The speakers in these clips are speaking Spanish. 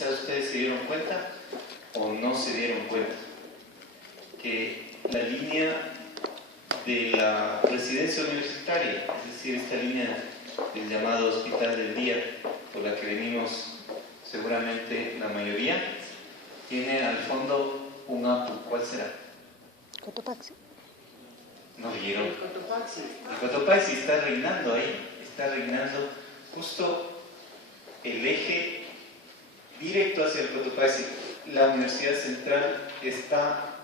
quizás ustedes se dieron cuenta o no se dieron cuenta, que la línea de la residencia universitaria, es decir, esta línea del llamado hospital del día, por la que venimos seguramente la mayoría, tiene al fondo un APU. ¿Cuál será? Cotopaxi. No vieron. El Cotopaxi. El Cotopaxi está reinando ahí, está reinando justo el eje directo hacia el Cotopaxi. La Universidad Central está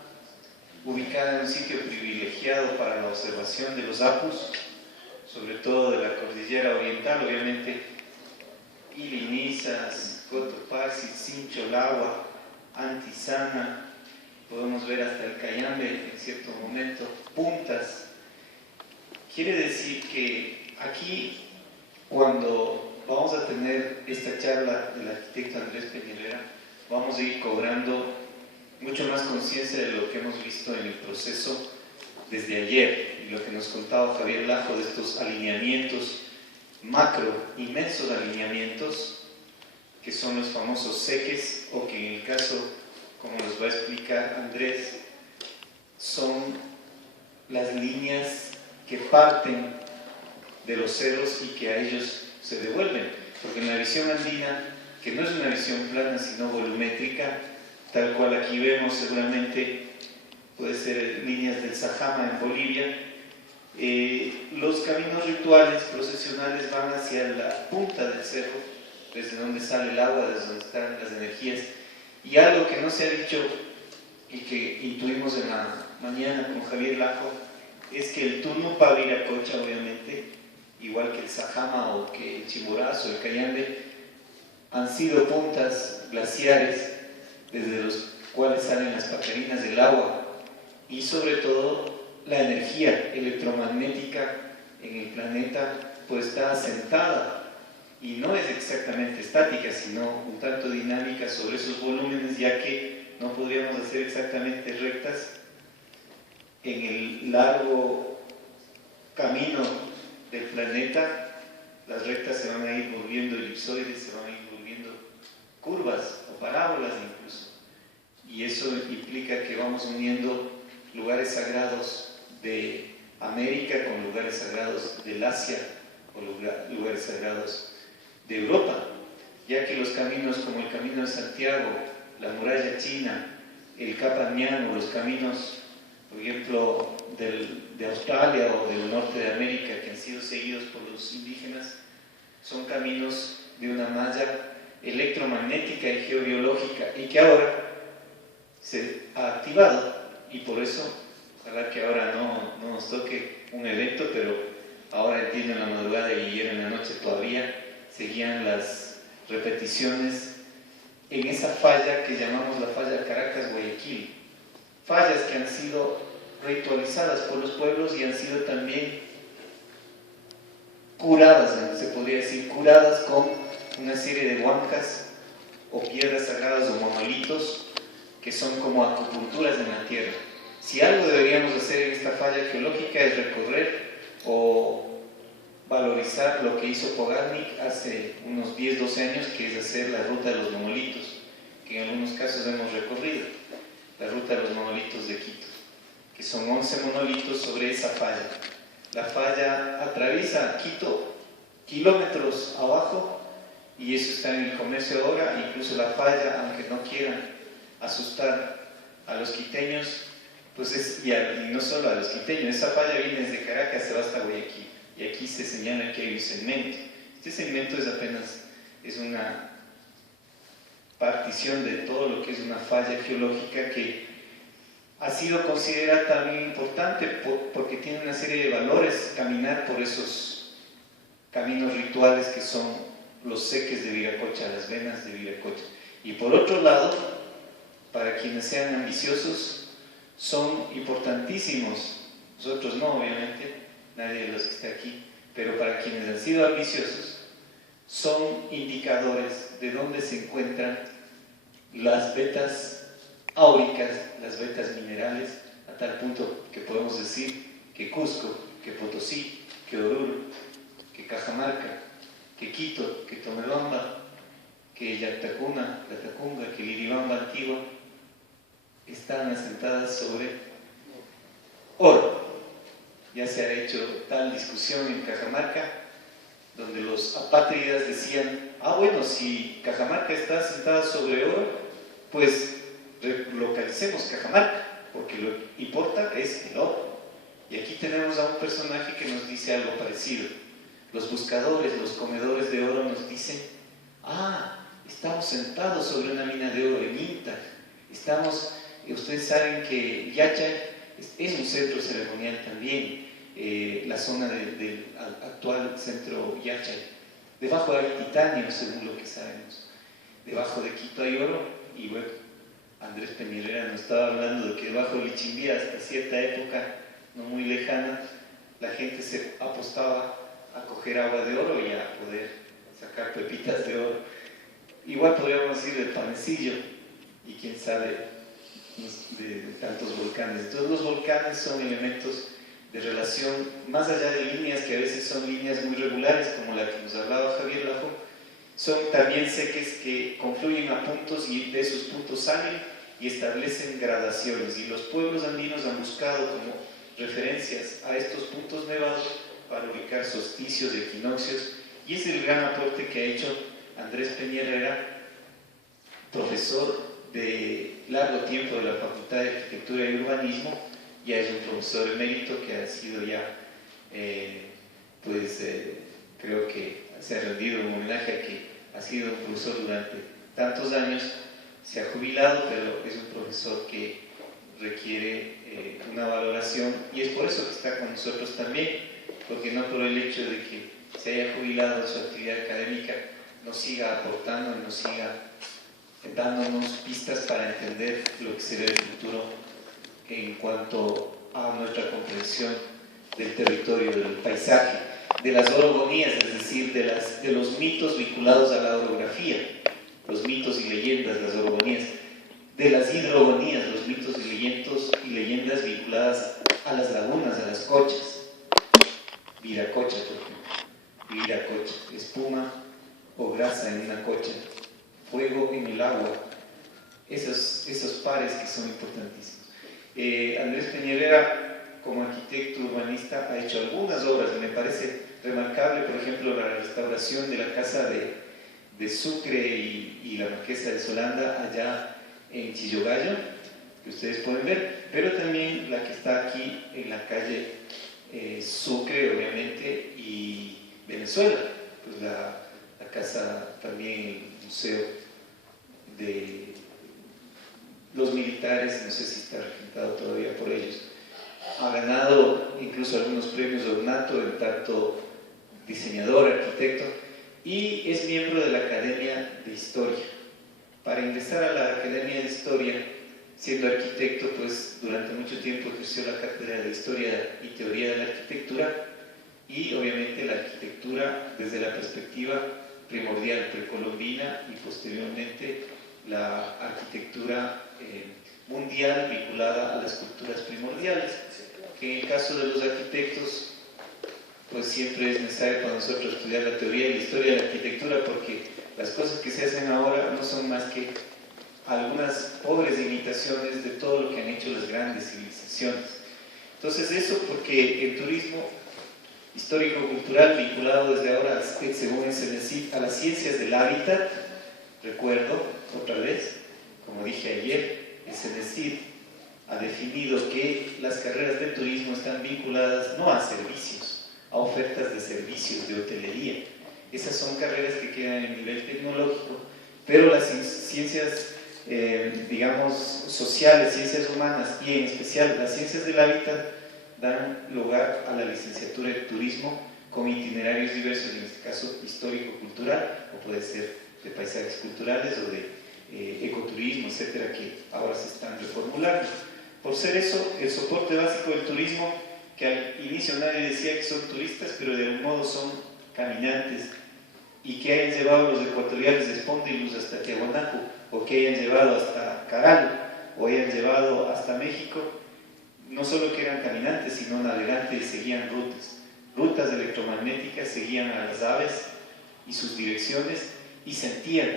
ubicada en un sitio privilegiado para la observación de los apus, sobre todo de la cordillera oriental, obviamente, Ilinizas, Cotopaxi, Sincholagua, Antisana, podemos ver hasta el Cayambe en cierto momento, Puntas. Quiere decir que aquí, cuando vamos a tener esta charla del arquitecto Andrés Peñalera, vamos a ir cobrando mucho más conciencia de lo que hemos visto en el proceso desde ayer y lo que nos contaba Javier Lajo de estos alineamientos macro, inmensos alineamientos que son los famosos seques, o que en el caso, como nos va a explicar Andrés, son las líneas que parten de los ceros y que a ellos se devuelven, porque en la visión andina, que no es una visión plana sino volumétrica, tal cual aquí vemos, seguramente puede ser líneas del Sajama en Bolivia, los caminos rituales, procesionales van hacia la punta del cerro, desde donde sale el agua, desde donde están las energías. Y algo que no se ha dicho y que intuimos en la mañana con Javier Lajo, es que el Tunupa Viracocha, obviamente, igual que el Sajama o que el Chimborazo, el Cayambe, han sido puntas glaciares desde los cuales salen las pacarinas del agua, y sobre todo la energía electromagnética en el planeta pues está asentada y no es exactamente estática, sino un tanto dinámica sobre esos volúmenes, ya que no podríamos hacer exactamente rectas en el largo camino del planeta. Las rectas se van a ir volviendo elipsoides, se van a ir volviendo curvas o parábolas incluso, y eso implica que vamos uniendo lugares sagrados de América con lugares sagrados del Asia o lugares sagrados de Europa, ya que los caminos como el Camino de Santiago, la Muralla China, el Capaniano, los caminos, por ejemplo, de Australia o del norte de América, que han sido seguidos por los indígenas, son caminos de una malla electromagnética y geobiológica, y que ahora se ha activado, y por eso, ojalá que ahora no nos toque un evento, pero ahora entiendo en la madrugada y ayer en la noche todavía seguían las repeticiones en esa falla que llamamos la falla Caracas-Guayaquil, fallas que han sido ritualizadas por los pueblos y han sido también curadas, se podría decir, curadas con una serie de huancas o piedras sagradas o monolitos que son como acupunturas en la tierra. Si algo deberíamos hacer en esta falla geológica es recorrer o valorizar lo que hizo Pogarnik hace unos 10-12 años, que es hacer la ruta de los monolitos, que en algunos casos hemos recorrido, la ruta de los monolitos de Quito, que son 11 monolitos sobre esa falla. La falla atraviesa Quito kilómetros abajo, y eso está en el comercio ahora. Incluso la falla, aunque no quieran asustar a los quiteños, pues y no solo a los quiteños, esa falla viene desde Caracas, se va hasta Guayaquil, y aquí se señala que hay un segmento. Este segmento es una partición de todo lo que es una falla geológica que ha sido considerada también importante porque tiene una serie de valores caminar por esos caminos rituales que son los seques de Viracocha, las venas de Viracocha. Y por otro lado, para quienes sean ambiciosos, son importantísimos. Nosotros no, obviamente, nadie de los que está aquí, pero para quienes han sido ambiciosos, son indicadores de dónde se encuentran las vetas áuricas, las vetas minerales, a tal punto que podemos decir que Cusco, que Potosí, que Oruro, que Cajamarca, que Quito, que Tomebamba, que Yactacuna, Catacunga, que Liribamba Antigua están asentadas sobre oro. Ya se ha hecho tal discusión en Cajamarca, donde los apátridas decían, bueno, si Cajamarca está asentada sobre oro, pues localicemos Cajamarca, porque lo que importa es el oro. Y aquí tenemos a un personaje que nos dice algo parecido. Los buscadores, los comedores de oro nos dicen, estamos sentados sobre una mina de oro en Inta. Ustedes saben que Yachay es un centro ceremonial también, la zona del actual centro Yachay. Debajo hay titanio, según lo que sabemos. Debajo de Quito hay oro, y bueno, Andrés Peñalera nos estaba hablando de que debajo de Lichimbía, hasta cierta época no muy lejana, la gente se apostaba a coger agua de oro y a poder sacar pepitas de oro. Igual podríamos decir del Panecillo, y quién sabe de tantos volcanes. Entonces los volcanes son elementos de relación, más allá de líneas que a veces son líneas muy regulares, como la que nos hablaba Javier Lajo, son también seques que confluyen a puntos y de esos puntos salen y establecen gradaciones. Y los pueblos andinos han buscado como referencias a estos puntos nevados para ubicar solsticios, equinoccios, y es el gran aporte que ha hecho Andrés Peña Herrera, profesor de largo tiempo de la Facultad de Arquitectura y Urbanismo. Ya es un profesor emérito que ha sido ya, creo que se ha rendido un homenaje a que ha sido un profesor durante tantos años, se ha jubilado, pero es un profesor que requiere una valoración, y es por eso que está con nosotros también, porque no por el hecho de que se haya jubilado de su actividad académica, nos siga aportando y nos siga dándonos pistas para entender lo que será el futuro en cuanto a nuestra comprensión del territorio, del paisaje, de las orogonías, es decir, de los mitos vinculados a la orografía, los mitos y leyendas, las orogonías, de las hidrogonías, los mitos y leyendas vinculadas a las lagunas, a las cochas. Viracocha, por ejemplo. Viracocha, espuma o grasa en una cocha, fuego en el agua, esos pares que son importantísimos. Andrés Peñalera, como arquitecto urbanista, ha hecho algunas obras y me parece remarcable, por ejemplo, la restauración de la casa de Sucre y la Marquesa de Solanda allá en Chillogallo, que ustedes pueden ver, pero también la que está aquí en la calle Sucre, obviamente, y Venezuela, pues la casa, también el museo de los militares, no sé si está regentado todavía por ellos. Ha ganado incluso algunos premios Ornato en tanto diseñador, arquitecto, y es miembro de la Academia de Historia. Para ingresar a la Academia de Historia, siendo arquitecto, pues durante mucho tiempo ejerció la cátedra de Historia y Teoría de la Arquitectura, y obviamente la arquitectura desde la perspectiva primordial precolombina, y posteriormente la arquitectura mundial vinculada a las culturas primordiales, que en el caso de los arquitectos pues siempre es necesario para nosotros estudiar la teoría y la historia de la arquitectura, porque las cosas que se hacen ahora no son más que algunas pobres imitaciones de todo lo que han hecho las grandes civilizaciones. Entonces eso porque el turismo histórico-cultural vinculado desde ahora, según el CENESID, a las ciencias del hábitat, recuerdo otra vez, como dije ayer, el CENESID ha definido que las carreras de turismo están vinculadas no a servicios, a ofertas de servicios, de hotelería. Esas son carreras que quedan en nivel tecnológico, pero las ciencias, digamos, sociales, ciencias humanas y en especial las ciencias del hábitat dan lugar a la licenciatura de turismo con itinerarios diversos, en este caso histórico-cultural, o puede ser de paisajes culturales o de ecoturismo, etcétera, que ahora se están reformulando. Por ser eso, el soporte básico del turismo, que al inicio nadie decía que son turistas, pero de algún modo son caminantes, y que hayan llevado los ecuatoriales de Spondylus hasta Tiahuanaco, o que hayan llevado hasta Caral, o hayan llevado hasta México, no solo que eran caminantes, sino navegantes, y seguían rutas electromagnéticas, seguían a las aves y sus direcciones, y sentían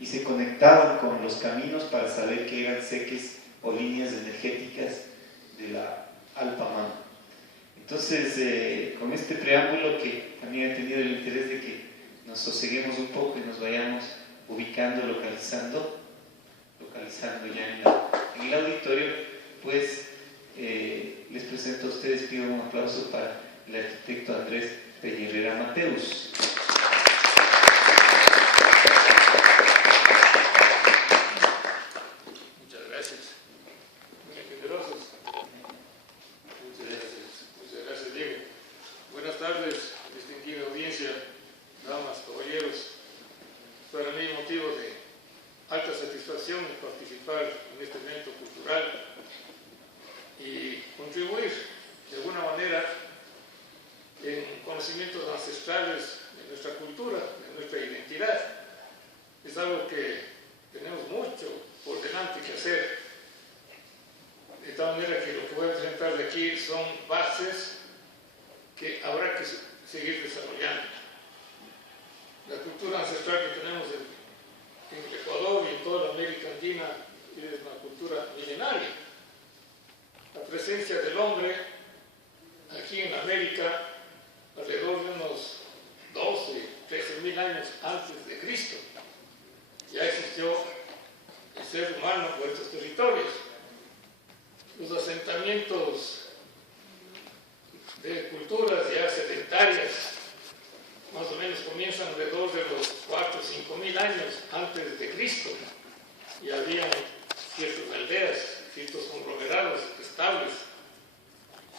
y se conectaban con los caminos para saber que eran seques o líneas energéticas de la Alpa Mama. Entonces, con este preámbulo, que también he tenido el interés de que nos soseguemos un poco y nos vayamos ubicando, localizando ya en el auditorio, pues les presento a ustedes, pido un aplauso para el arquitecto Andrés Peña Mateus. Muchas gracias. Muy generosos. Muchas gracias, Diego. Buenas tardes, distinguida audiencia, damas, caballeros. Para mí motivo de alta satisfacción participar en este evento cultural y contribuir de alguna manera en conocimientos ancestrales de nuestra cultura, de nuestra identidad. Es algo que tenemos mucho por delante que hacer, de tal manera que lo que voy a presentar de aquí son bases que habrá que seguir desarrollando. La cultura ancestral que tenemos en el Ecuador y en toda la América Andina es una cultura milenaria. La presencia del hombre aquí en América alrededor de unos 12, 13.000 años antes de Cristo ya existió el ser humano por estos territorios. Los asentamientos de culturas ya sedentarias más o menos comienzan alrededor de los 4 o 5.000 años antes de Cristo, y había ciertas aldeas, ciertos conglomerados estables.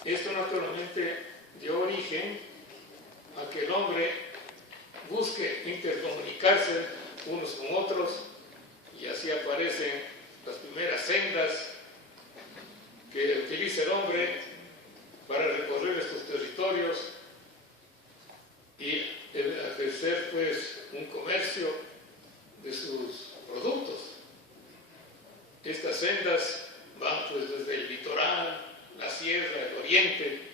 Esto naturalmente dio origen a que el hombre busque intercomunicarse unos con otros, y así aparecen las primeras sendas que utiliza el hombre para recorrer estos territorios y ejercer pues un comercio de sus productos. Estas sendas van pues desde el litoral, la sierra, el oriente,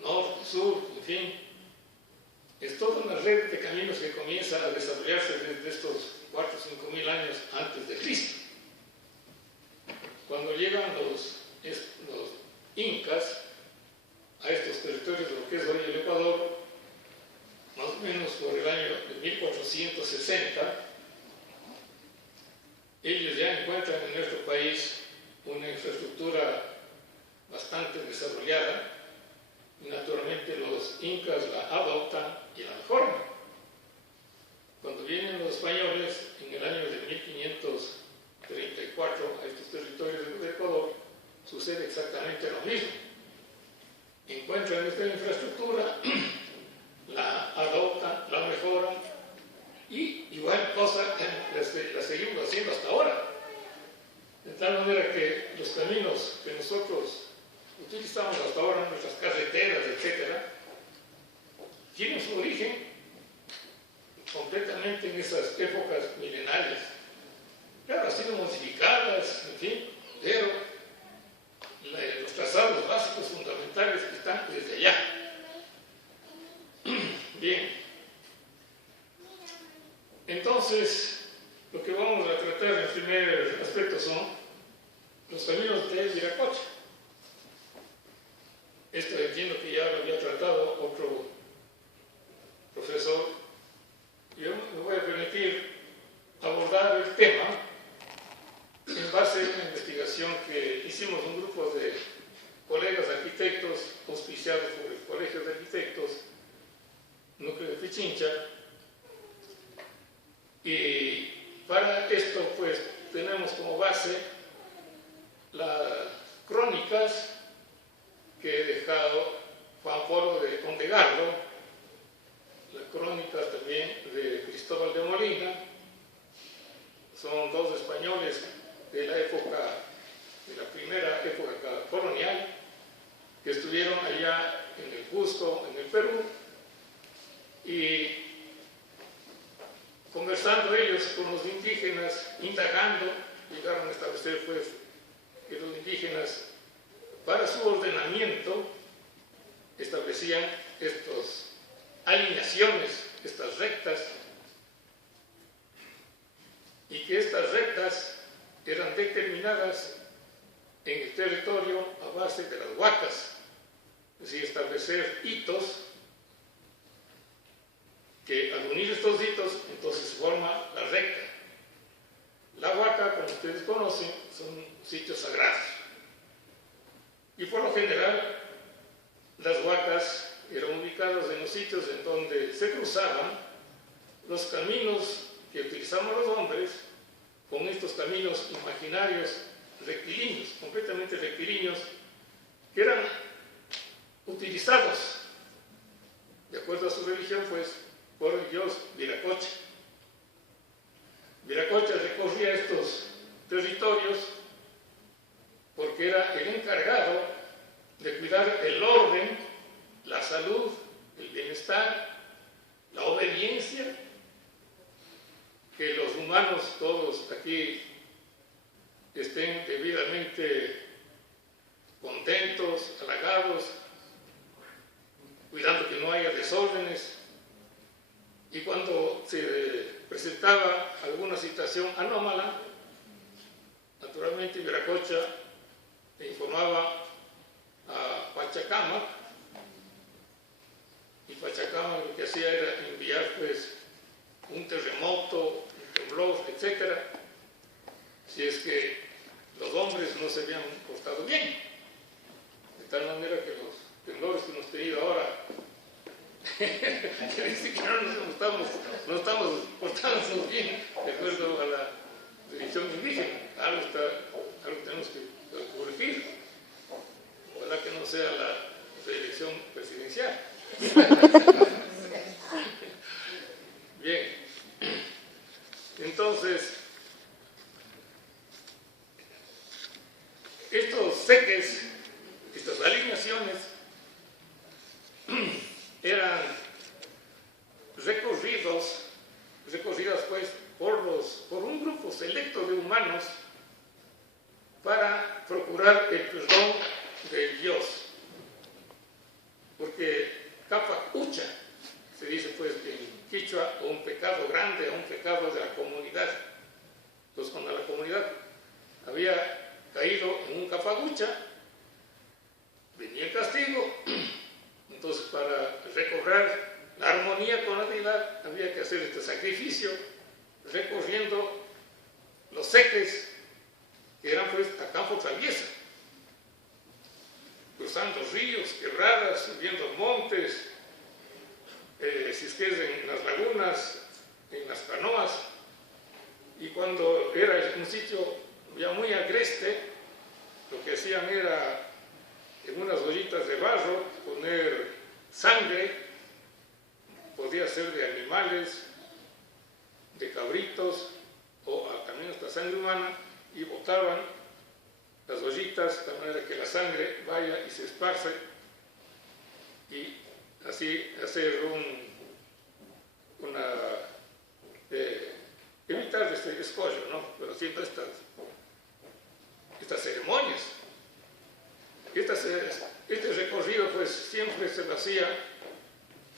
norte, sur, en fin. Es toda una red de caminos que comienza a desarrollarse desde estos 4 o 5.000 años antes de Cristo. Cuando llegan los incas a estos territorios de lo que es hoy el Ecuador, más o menos por el año de 1460, ellos ya encuentran en nuestro país una infraestructura bastante desarrollada, y naturalmente los incas la adoptan y la mejoran. Cuando vienen los españoles en el año de 1534 a estos territorios del Ecuador, sucede exactamente lo mismo. Encuentran esta infraestructura, la adoptan, la mejoran, y igual cosa la seguimos haciendo hasta ahora. De tal manera que los caminos que nosotros utilizamos hasta ahora, nuestras carreteras, etcétera, tienen su origen completamente en esas épocas milenarias. Claro, han sido modificadas, en fin, pero los trazados básicos fundamentales están desde allá. Bien, entonces lo que vamos a tratar en el primer aspecto son los caminos de Viracocha. Esto entiendo que ya lo había tratado otro profesor. Yo me voy a permitir abordar el tema en base a una investigación que hicimos un grupo de colegas arquitectos auspiciados por el Colegio de Arquitectos Núcleo de Pichincha, y para esto pues tenemos como base las crónicas que he dejado Juan Polo de Ondegardo, las crónicas también de Cristóbal de Molina. Son dos españoles de la época, de la primera época colonial, que estuvieron allá en el Cusco, en el Perú, y conversando ellos con los indígenas, indagando, llegaron a establecer pues que los indígenas, para su ordenamiento, establecían estas alineaciones, estas rectas, y que estas rectas eran determinadas en el territorio a base de las huacas, es decir, establecer hitos que al unir estos hitos entonces se forma la recta. La huaca, como ustedes conocen, son sitios sagrados y por lo general las huacas eran ubicadas en los sitios en donde se cruzaban los caminos que utilizamos los hombres con estos caminos imaginarios rectilíneos, completamente rectilíneos, que eran utilizados, de acuerdo a su religión, pues, por el dios Viracocha. Viracocha recorría estos territorios porque era el encargado de cuidar el orden, la salud, el bienestar, la obediencia, que los humanos todos aquí estén debidamente contentos, halagados, cuidando que no haya desórdenes. Y cuando se presentaba alguna situación anómala, naturalmente Viracocha le informaba a Pachacamac, y Pachacamac lo que hacía era enviar pues un terremoto, un temblor, etc., si es que los hombres no se habían portado bien, de tal manera que los temblores que hemos tenido ahora que dice que no estamos portándonos bien de acuerdo a la religión indígena. Algo tenemos que corregir. Ojalá que no sea la reelección presidencial. Bien. Entonces, estos seques, estas alineaciones, eran recorridas pues por un grupo selecto de humanos para procurar el perdón del Dios. Porque capacucha se dice pues en quichua, o un pecado grande, o un pecado de la comunidad. Entonces cuando la comunidad había caído en un capacucha, venía el castigo. Entonces, para recobrar la armonía con la deidad, había que hacer este sacrificio, recorriendo los seques, que eran pues a campo traviesa, cruzando ríos, quebradas, subiendo montes, si es que es en las lagunas, en las canoas, y cuando era un sitio ya muy agreste, lo que hacían era en unas ollitas de barro poner sangre, podía ser de animales, de cabritos o también hasta sangre humana, y botaban las ollitas de manera que la sangre vaya y se esparce, y así hacer evitar este escollo, ¿no? Pero siempre estas ceremonias. Este recorrido pues siempre se lo hacía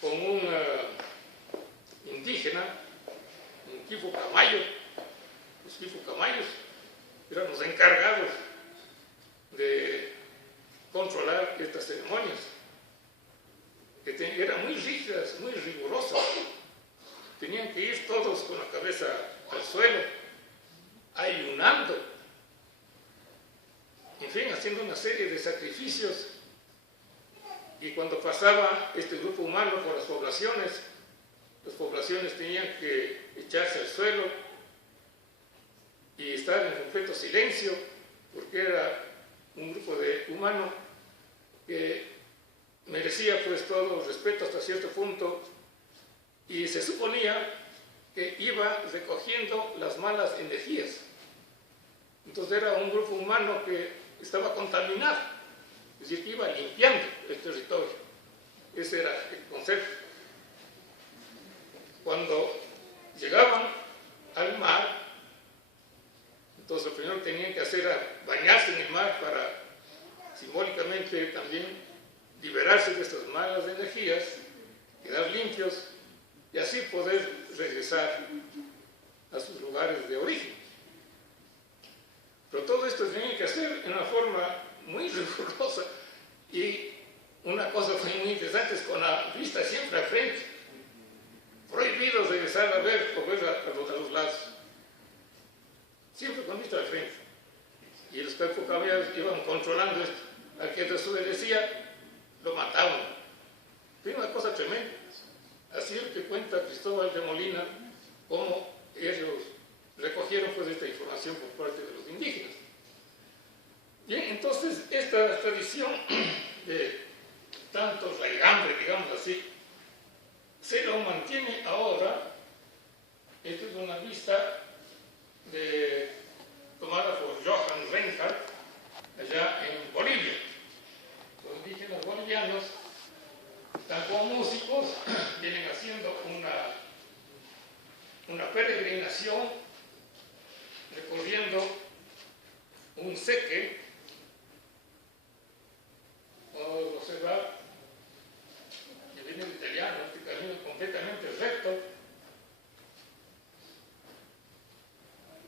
con un indígena, un quifu camayo. Los quifu camayos eran los encargados de controlar estas ceremonias, que eran muy rígidas, muy rigurosas. Tenían que ir todos con la cabeza al suelo, ayunando, en fin, haciendo una serie de sacrificios. Y cuando pasaba este grupo humano por las poblaciones tenían que echarse al suelo y estar en completo silencio, porque era un grupo de humanos que merecía pues todo respeto hasta cierto punto, y se suponía que iba recogiendo las malas energías. Entonces era un grupo humano que estaba contaminado, es decir, que iba limpiando el territorio. Ese era el concepto. Cuando llegaban al mar, entonces lo primero que tenían que hacer era bañarse en el mar para simbólicamente también liberarse de estas malas energías, quedar limpios y así poder regresar a sus lugares de origen. Pero todo esto tiene que hacer en una forma muy rigurosa, y una cosa muy interesante es con la vista siempre al frente. Prohibido regresar a ver o ver a los lados. Siempre con vista al frente. Y los caballeros iban controlando esto. Al que desobedecía, lo mataban. Fue una cosa tremenda. Así es que cuenta Cristóbal de Molina cómo ellos recogieron pues esta información por parte de los indígenas. Bien, entonces esta tradición de tanto raigambre, digamos así, se lo mantiene ahora. Esta es una vista tomada por Johann Reinhardt allá en Bolivia. Los indígenas bolivianos, están como músicos, vienen haciendo una peregrinación recorriendo un seque. Podemos observar que viene el italiano, este camino completamente recto.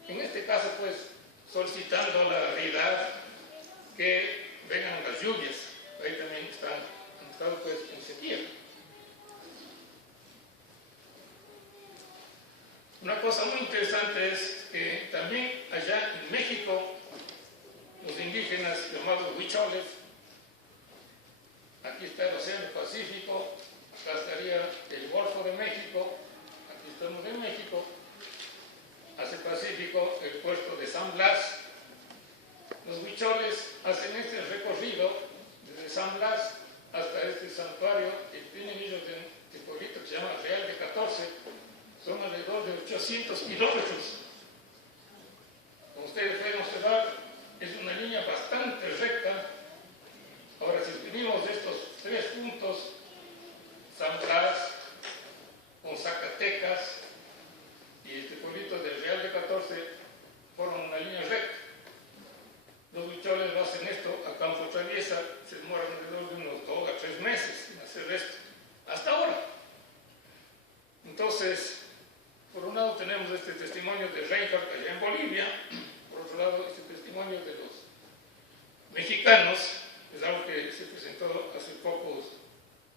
En este caso, pues, solicitando a la deidad que vengan las lluvias. Ahí también han estado pues en sequía. Una cosa muy interesante es que también allá en México, los indígenas llamados huicholes, aquí está el Océano Pacífico, acá estaría el Golfo de México, aquí estamos en México, hacia el Pacífico el puerto de San Blas. Los huicholes hacen este recorrido desde San Blas hasta este santuario que tienen ellos de pueblito que se llama Real de 14, son alrededor de 800 kilómetros. Como ustedes pueden observar, es una línea bastante recta. Ahora, si escribimos estos tres puntos, San Blas con Zacatecas y este pueblito del Real de 14, forman una línea recta. Los huicholes lo hacen esto a campo traviesa, se demoran alrededor de unos 2 a 3 meses en hacer esto, hasta ahora. Entonces, por un lado tenemos este testimonio de Reinhardt allá en Bolivia, por otro lado este testimonio de los mexicanos, es algo que se presentó hace pocos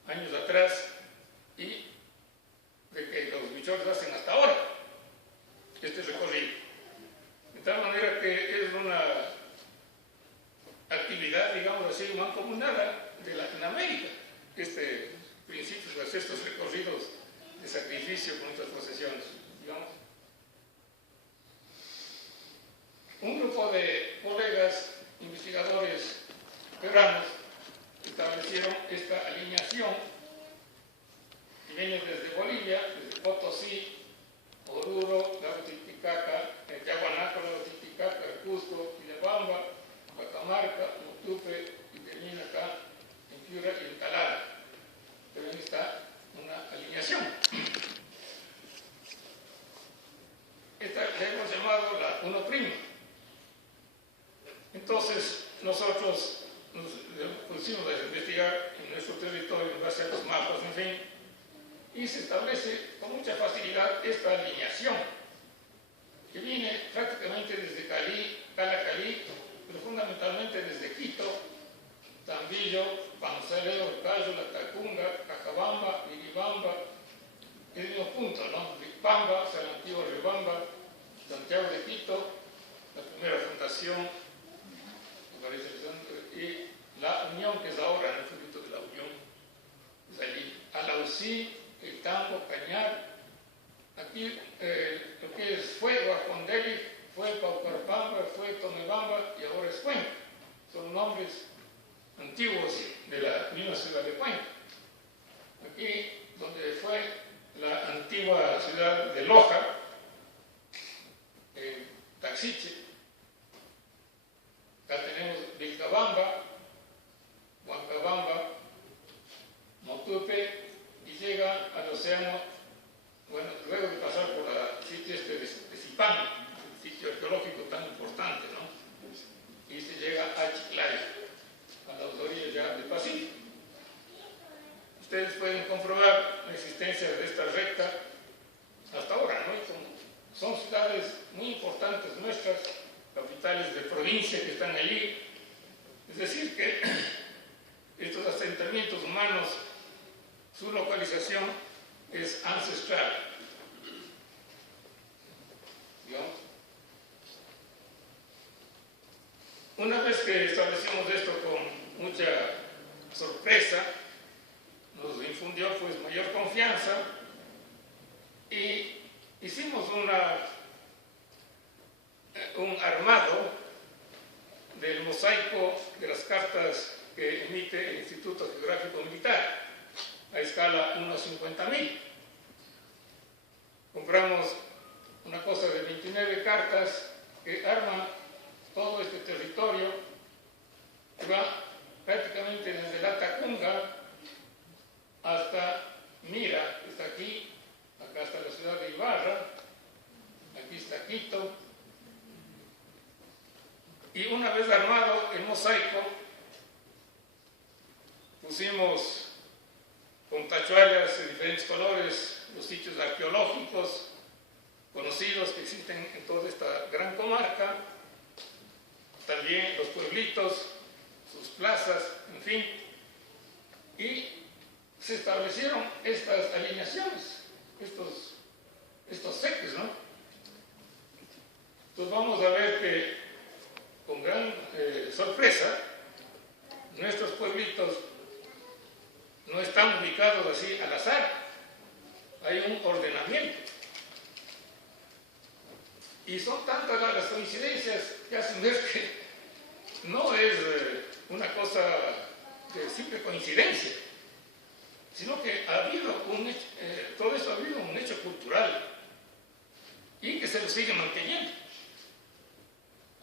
años atrás, y de que los huicholes hacen hasta ahora este recorrido. De tal manera que es una actividad, digamos así, mancomunada de Latinoamérica, este principio de hacer estos recorridos de sacrificio con estas procesiones, digamos. Un grupo de colegas investigadores peruanos establecieron esta alineación que viene desde Bolivia, desde Potosí, Oruro, Lago Titicaca, Yaguanaco, Lago Titicaca, Cusco, Quillabamba, Cajamarca, Motupe, y termina acá en Piura y en Talara. Pero ahí está una alineación. Esta la hemos llamado la 1'. Entonces, nosotros nos pusimos a investigar en nuestro territorio en base a los mapas, en fin, y se establece con mucha facilidad esta alineación, que viene prácticamente desde Calacalí, pero fundamentalmente desde Quito, Tambillo, Pansaleo, El Cayo, La Tacunga, Cajabamba, Iribamba, es el mismo punto, ¿no? Ripamba, San Antiguo Riobamba, Santiago de Quito, la primera fundación, y la Unión, que es ahora en el fruto de la Unión, es allí. Alausí, El Tambo, Cañar, aquí lo que fue Guacondeli, fue Paucarpamba, fue Tomebamba y ahora es Cuenca. Son nombres antiguos de la misma ciudad de Cuenca. Aquí, donde fue la antigua ciudad de Loja, Taxiche, acá tenemos Vilcabamba, Huancabamba, Motupe, y llega al océano, bueno, luego de pasar por el sitio de Zipán, el sitio arqueológico tan importante, ¿no? Y se llega a Chiclayo, a las orillas ya del Pacífico. Ustedes pueden comprobar la existencia de esta recta hasta ahora, ¿no? Y como son ciudades provincia que están allí. Es decir, que estos asentamientos humanos, su localización es ancestral. ¿Digamos? Una vez que establecimos esto con mucha sorpresa, nos infundió pues mayor confianza y hicimos un armado del mosaico de las cartas que emite el Instituto Geográfico Militar a escala 1:50.000. Compramos una cosa de 29 cartas que arman todo este territorio, que va prácticamente desde la Tacunga hasta Mira, que está aquí, acá está la ciudad de Ibarra, aquí está Quito. Y una vez armado el mosaico, pusimos con tachuelas de diferentes colores los sitios arqueológicos conocidos que existen en toda esta gran comarca, también los pueblitos, sus plazas, en fin, y se establecieron estas alineaciones, estos seques, ¿no? Entonces vamos a ver que con gran sorpresa nuestros pueblitos no están ubicados así al azar, hay un ordenamiento. Y son tantas las coincidencias que hacen ver que no es una cosa de simple coincidencia, sino que ha habido todo esto ha habido un hecho cultural y que se lo sigue manteniendo.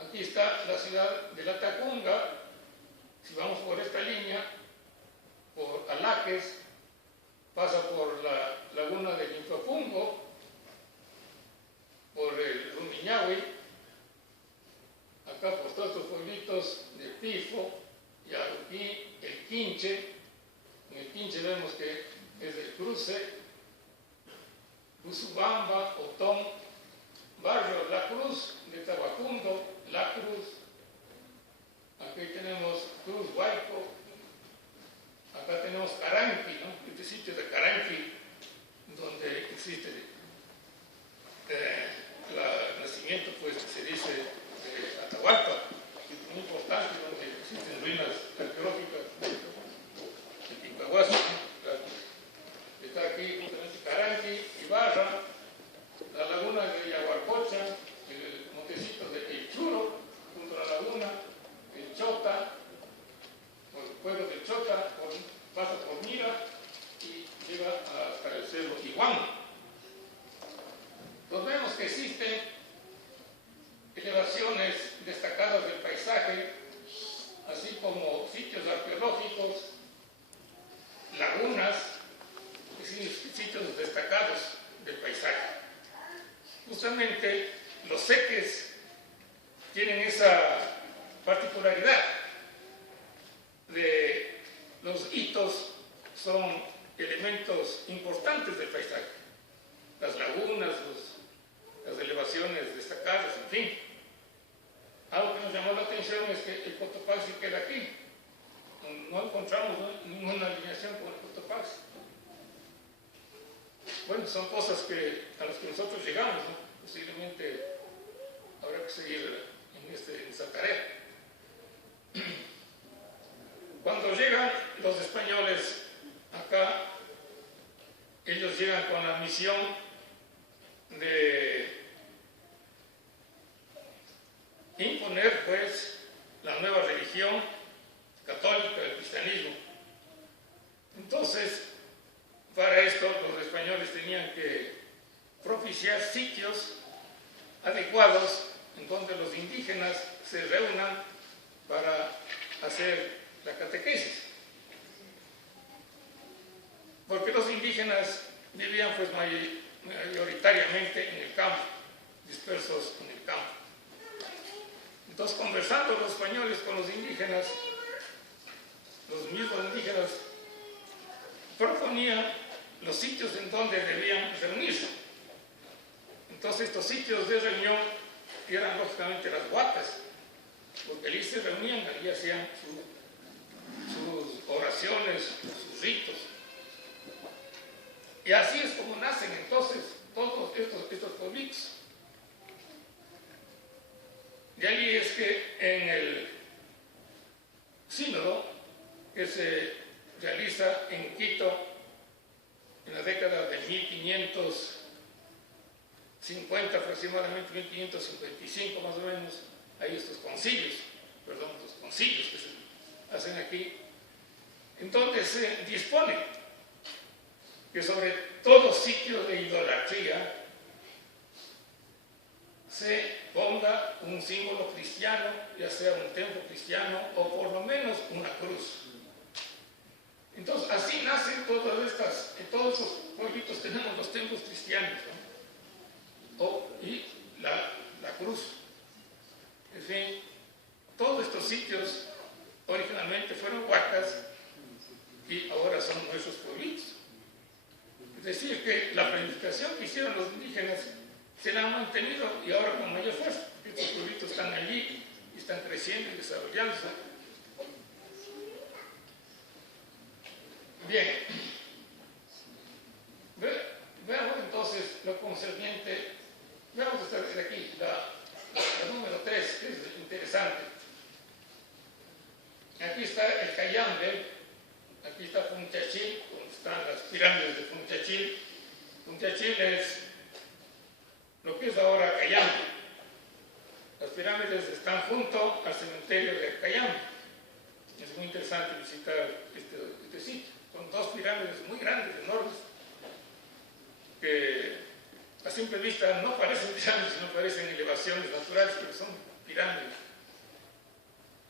Aquí está la ciudad de la Tacunga, si vamos por esta línea, por Alaques, pasa por la laguna de Quintopungo, por el Rumiñahui, acá por todos estos pueblitos de Pifo, Yaruquí, el Quinche. En el Quinche vemos que es el cruce, Usubamba, Otón, barrio La Cruz de Tabacundo, La Cruz. Aquí tenemos Cruz Huayco, acá tenemos Caranqui, ¿no? Este sitio de Caranqui, donde existe el nacimiento, pues se dice, de Atahualpa, muy importante, donde existen ruinas arqueológicas de Pincahuasi, ¿no? Está aquí justamente Caranqui, Ibarra, la laguna de Yaguarcocha, el montecito de El Churo, junto a la laguna, el Chota, por el pueblo del Chota, pasa por Mira y llega hasta el cerro Iguán. Entonces vemos que existen elevaciones destacadas del paisaje, así como sitios arqueológicos, lagunas, es decir, sitios destacados del paisaje. Justamente los seques tienen esa particularidad de los hitos son elementos importantes del paisaje, las lagunas, las elevaciones destacadas, en fin. Algo que nos llamó la atención es que el Cotopaxi queda aquí. No encontramos ninguna alineación con el Cotopaxi. Bueno, son cosas a las que nosotros llegamos, ¿no? Posiblemente habrá que seguir en esa tarea. Cuando llegan los españoles acá, ellos llegan con la misión de imponer, pues, la nueva religión católica, el cristianismo. Entonces, para esto los españoles tenían que propiciar sitios adecuados en donde los indígenas se reúnan para hacer la catequesis. Porque los indígenas vivían pues mayoritariamente en el campo, dispersos en el campo. Entonces, conversando los españoles con los indígenas, los mismos indígenas proponían los sitios en donde debían reunirse. Entonces, estos sitios de reunión eran lógicamente las huacas. porque allí se reunían, allí hacían sus oraciones, sus ritos. Y así es como nacen entonces todos estos pueblitos. De ahí es que en el sínodo que se realiza en Quito en la década de 1550, aproximadamente 1555 más o menos, hay estos concilios que se hacen aquí, entonces se dispone que sobre todo sitio de idolatría se ponga un símbolo cristiano, ya sea un templo cristiano o por lo menos una cruz. Entonces así nacen en todos esos pueblitos tenemos los templos cristianos, ¿no? Y la cruz. En fin, todos estos sitios originalmente fueron huacas y ahora son nuestros pueblitos. Es decir, que la planificación que hicieron los indígenas se la han mantenido y ahora con mayor fuerza. Estos pueblitos están allí y están creciendo y desarrollándose. Bien, veamos entonces lo concerniente. Veamos desde aquí la número 3, que es interesante. Aquí está el Cayambe, aquí está Funchachil, donde están las pirámides de Funchachil. Funchachil es lo que es ahora Cayambe. Las pirámides están junto al cementerio de Cayambe. Es muy interesante visitar este sitio. Son dos pirámides muy grandes, enormes, que a simple vista no parecen pirámides, sino parecen elevaciones naturales, pero son pirámides.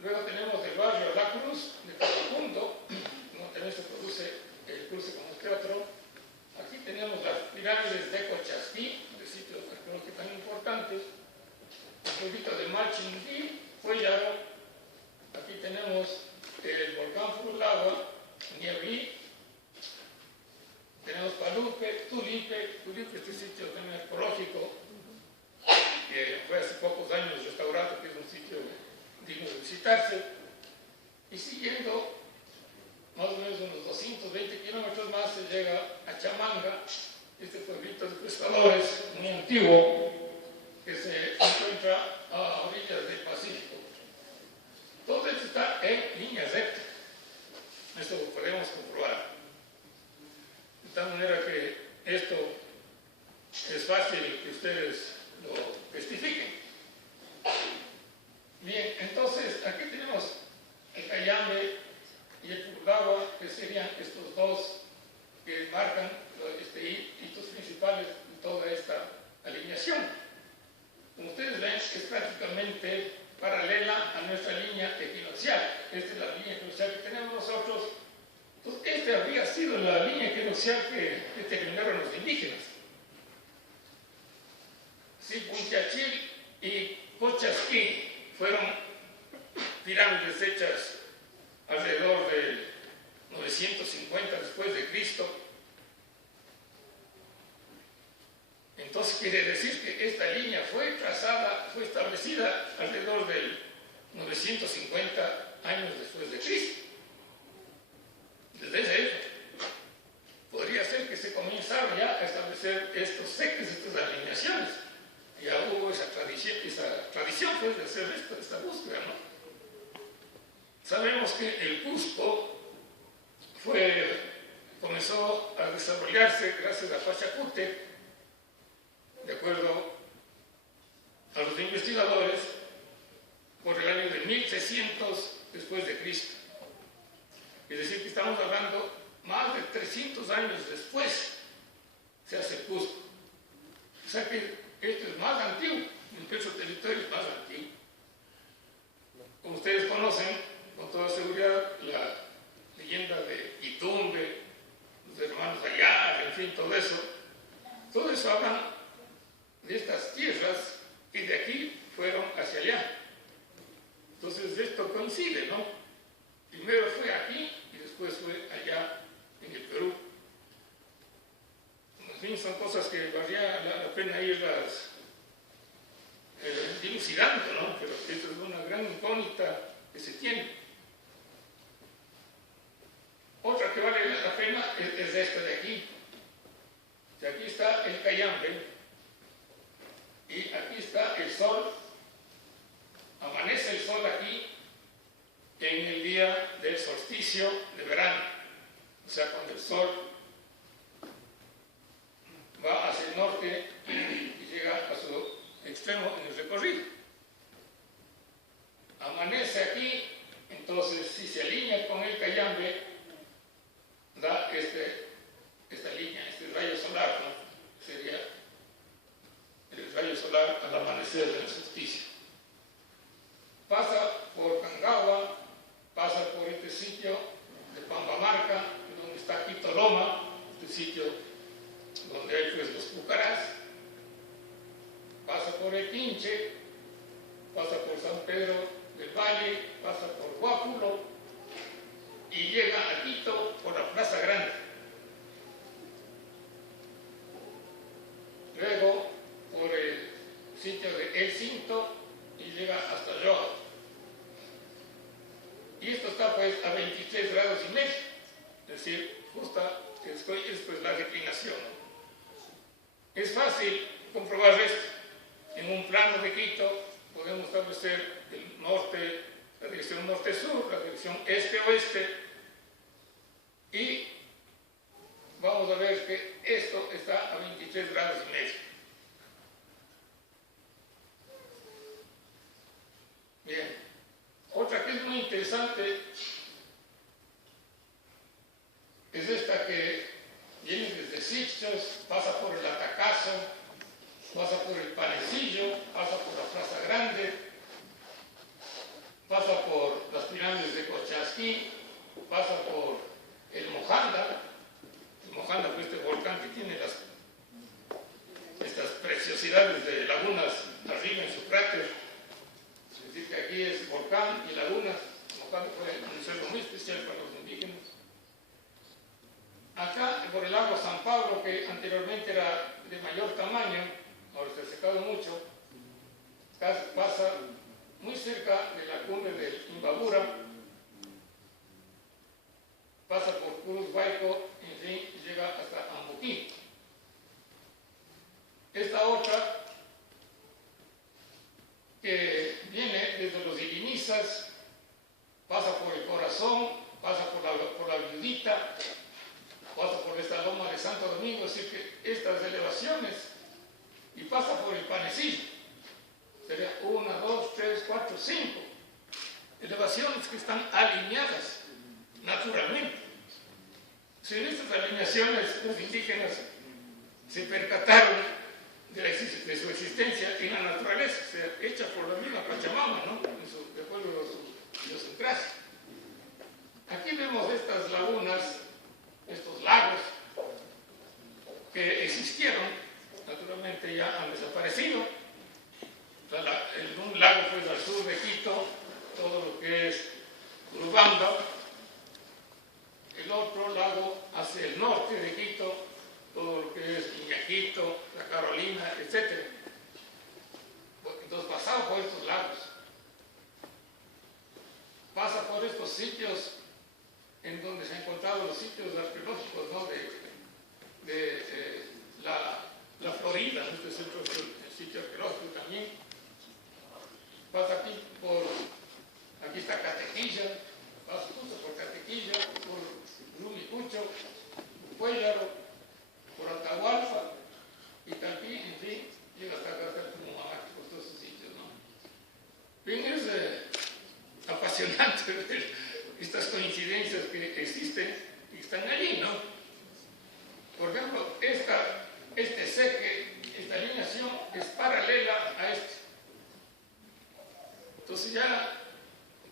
Luego tenemos el barrio La Cruz, de Catapunto, donde también se produce el cruce con este otro. Aquí tenemos las pirámides de Cochasquí, de sitios arqueológicos tan importantes. El pueblito de Malchingui, Fuellaro. Aquí tenemos el volcán Furulagua, Niebrí. Tenemos Palupe, Tulipe, este sitio también arqueológico, que fue hace pocos años restaurado, que es un sitio digno de visitarse. Y siguiendo más o menos unos 220 kilómetros más se llega a Chamanga, este pueblito de pescadores muy antiguo que se encuentra a orillas del Pacífico. Todo esto está en línea recta. Esto lo podemos comprobar. De tal manera que esto es fácil que ustedes lo testifiquen. Bien, entonces aquí tenemos el Cayambe y el Furulagua, que serían estos dos que marcan hitos principales de toda esta alineación. Como ustedes ven, es prácticamente paralela a nuestra línea equinoccial. Esta es la línea equinoccial que tenemos nosotros. Entonces, esta habría sido la línea equinoccial que determinaron los indígenas. Si Punchachil y Cochasquí fueron pirámides hechas alrededor del 950 después de Cristo, entonces quiere decir que esta línea fue establecida alrededor del 950 años después de Cristo. Desde esa época podría ser que se comenzaron ya a establecer estos seques, estas alineaciones. Ya hubo esa tradición pues, de hacer esta búsqueda, ¿no? Sabemos que el Cusco comenzó a desarrollarse gracias a Pachacútec, de acuerdo a los investigadores, por el año de 1300 después de Cristo. Es decir, que estamos hablando más de 300 años después se hace el Cusco. O sea que esto es más antiguo, nuestro territorio es más antiguo. Como ustedes conocen, con toda seguridad, la leyenda de Itumbe, los hermanos Ayar, en fin, todo eso hablan de estas tierras y de aquí fueron hacia allá. Entonces esto coincide, ¿no? Primero fue aquí y después fue allá en el Perú. En fin, son cosas que valdría la pena irlas dilucidando, ¿no? Pero esto es una gran gran incógnita que se tiene. Otra que vale la pena es esta de aquí. Y aquí está el Cayambe y aquí está el sol. Amanece el sol aquí en el día del solsticio de verano, o sea, cuando el sol va hacia el norte y llega a su extremo en el recorrido. Amanece aquí, entonces si se alinea con el Cayambe, da esta línea, este rayo solar, ¿no? Sería el rayo solar al amanecer del solsticio. Pasa por Cangagua, pasa por este sitio de Pambamarca, donde está Quitoloma, este sitio donde hay pues los púcaras, pasa por el Quinche, pasa por San Pedro del Valle, pasa por Guápulo y llega a Quito por la Plaza Grande. Luego por el sitio de El Cinto y llega hasta Yoa. Y esto está pues a 23 grados y medio, es decir, justa, esto es la declinación, ¿no? Es fácil comprobar esto. En un plano de Quito podemos establecer el norte, la dirección norte-sur, la dirección este-oeste, y vamos a ver que esto está a 23 grados y medio. Bien, otra que es muy interesante es esta que viene desde Sitges, pasa por el Atacazo, pasa por el Panecillo, pasa por la Plaza Grande, pasa por las pirámides de Cochasquí, pasa por el Mojanda. El Mojanda fue este volcán que tiene estas preciosidades de lagunas arriba en su cráter. Es decir, que aquí es volcán y lagunas. El Mojanda fue un cerro muy especial para los indígenas. Acá, por el lago San Pablo, que anteriormente era de mayor tamaño, ahora se ha secado mucho, pasa muy cerca de la cumbre del Imbabura, pasa por Cruz Baico, en fin, y llega hasta Ambuquí. Esta otra, que viene desde los Ilinizas, pasa por el Corazón, pasa por la Viudita, pasa por esta loma de Santo Domingo, es decir, que estas elevaciones, y pasa por el Panecillo. Sería 1, 2, 3, 4, 5 elevaciones que están alineadas naturalmente. Si en estas alineaciones los indígenas se percataron de su existencia en la naturaleza, o sea, hecha por la misma Pachamama, ¿no? De acuerdo a su idiosincrasia. Aquí vemos estas lagunas, estos lagos que existieron, naturalmente ya han desaparecido. O sea, un lago pues al sur de Quito, todo lo que es Urubamba, el otro lago hacia el norte de Quito, todo lo que es Iñaquito, La Carolina, etc. Entonces pasaba por estos lagos, pasa por estos sitios en donde se han encontrado los sitios arqueológicos, ¿no? de la Florida, este es el sitio arqueológico también. Pasa aquí aquí está Catequilla, pasa justo por Catequilla, por Rumicucho, Cuélaro, por Atahualpa, y también, en fin, llega hasta acá, hasta Pumamaque, por todos esos sitios, ¿no? Bien, es apasionante ver estas coincidencias que existen y que están allí, ¿no? Por ejemplo, este seque, esta alineación es paralela a este. Entonces ya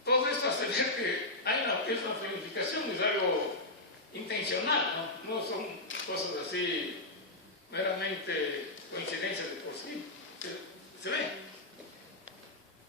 todo esto hace ver que hay una planificación, es algo intencional, ¿no? No son cosas así meramente coincidencias de por sí. Se ve.